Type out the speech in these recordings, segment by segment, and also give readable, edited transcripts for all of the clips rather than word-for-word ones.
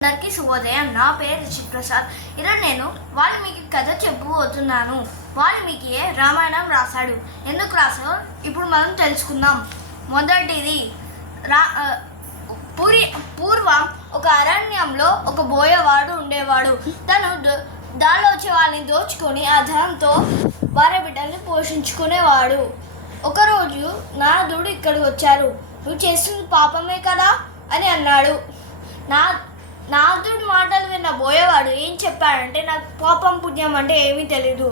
అందరికీ శుభోదయం. నా పేరు రిషిత్ ప్రసాద్. ఈరోజు నేను వాల్మీకి కథ చెప్పబోతున్నాను. వాల్మీకియే రామాయణం రాశాడు. ఎందుకు రాశాడో ఇప్పుడు మనం తెలుసుకుందాం. మొదటిది పూర్వం ఒక అరణ్యంలో ఒక బోయవాడు ఉండేవాడు. తను దానిలో వచ్చే వాళ్ళని దోచుకొని ఆ ధనంతో భార్య బిడ్డల్ని పోషించుకునేవాడు. ఒకరోజు నారదుడు ఇక్కడికి వచ్చారు. నువ్వు చేస్తుంది పాపమే కదా అని అన్నాడు. నారదుడి మాటలు విన్న బోయేవాడు ఏం చెప్పాడంటే, నాకు పాపం పుణ్యం అంటే ఏమీ తెలీదు.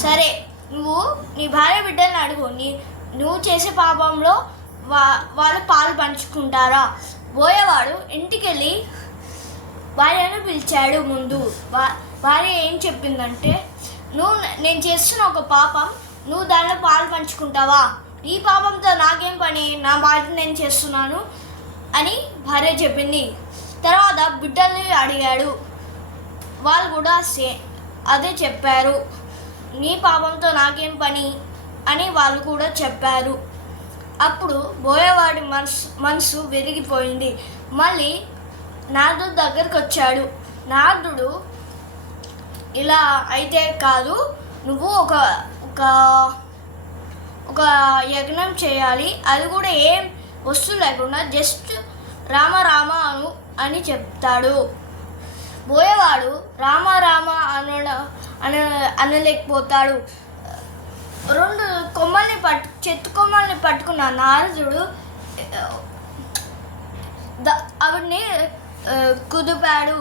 సరే, నువ్వు నీ భార్య బిడ్డల్ని అడుగు, నువ్వు చేసే పాపంలో వాళ్ళు పాలు పంచుకుంటారా? బోయేవాడు ఇంటికి వెళ్ళి భార్యను పిలిచాడు. ముందు భార్య ఏం చెప్పిందంటే, నేను చేస్తున్న ఒక పాపం, నువ్వు దానిలో పాలు పంచుకుంటావా? ఈ పాపంతో నాకేం పని, నా బాధ్యత నేను చేస్తున్నాను అని భార్య చెప్పింది. తర్వాత బిడ్డల్ని అడిగాడు. వాళ్ళు కూడా అదే చెప్పారు. నీ పాపంతో నాకేం పని అని వాళ్ళు కూడా చెప్పారు. అప్పుడు బోయేవాడి మనసు విరిగిపోయింది. మళ్ళీ నారదుడు దగ్గరికి వచ్చాడు. నారదుడు, ఇలా అయితే కాదు, నువ్వు ఒక యజ్ఞం చేయాలి. అది కూడా ఏం వస్తువు లేకుండా జస్ట్ రామ రామ అని చెప్తాడు. బోయేవాడు రామ రామ అనలేకపోతాడు. చెట్టు కొమ్మల్ని పట్టుకున్న నారదుడు ఆవిడ్ని కుదిపాడు,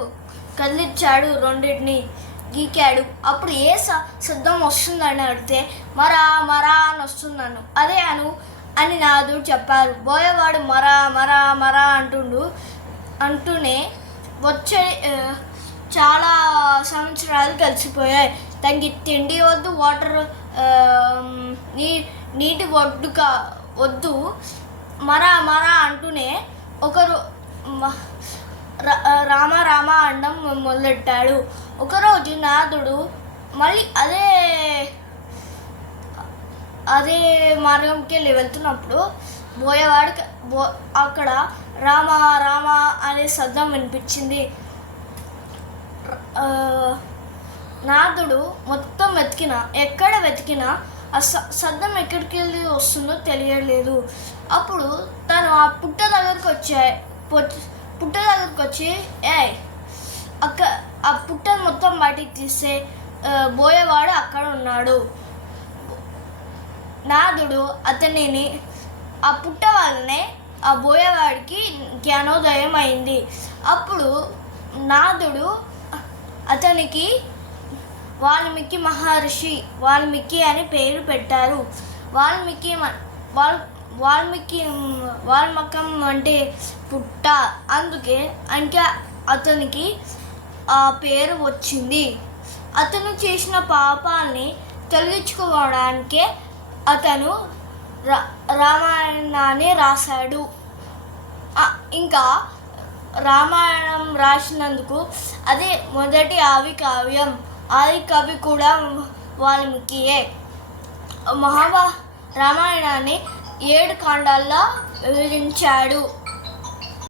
కదిలిచ్చాడు, రెండింటిని గీకాడు. అప్పుడు ఏ శబ్దం వస్తుందని అడిగితే మరా మరా అని వస్తుందను. అదే అని నారదుడు చెప్పారు. బోయేవాడు మరా మరా మరా అంటూనే వచ్చే చాలా సంవత్సరాలు కలిసిపోయాయి. తనకి తిండి వద్దు, వాటర్ నీటి వద్దు, మరా మరా అంటూనే ఒకరు రామ రామ అనడం మొదలెట్టాడు. ఒకరోజు నారదుడు మళ్ళీ అదే మార్గంకి వెళ్ళి వెళ్తున్నప్పుడు బోయేవాడికి అక్కడ రామ రామ అనే శబ్దం వినిపించింది. నారదుడు మొత్తం ఎక్కడ వెతికినా ఆ శబ్దం ఎక్కడికి వెళ్ళి వస్తుందో తెలియలేదు. అప్పుడు తను ఆ పుట్ట దగ్గరికి వచ్చి ఆ పుట్టను మొత్తం బయటికి తీస్తే బోయేవాడు అక్కడ ఉన్నాడు. నారదుడు అతనిని ఆ పుట్ట వల్లనే ఆ బోయేవాడికి జ్ఞానోదయం అయింది. అప్పుడు నారదుడు అతనికి వాల్మీకి మహర్షి, వాల్మీకి అని పేరు పెట్టారు. వాల్మకం అంటే పుట్ట, అందుకే అతనికి ఆ పేరు వచ్చింది. అతను చేసిన పాపాన్ని తొలగించుకోవడానికే అతను రామాయణాన్ని రాశాడు. ఇంకా రామాయణం రాసినందుకు అదే మొదటి ఆది కావ్యం. ఆది కవి కూడా వాల్మీకియే. రామాయణాన్ని 7 ఖండాల్లో వివరించాడు.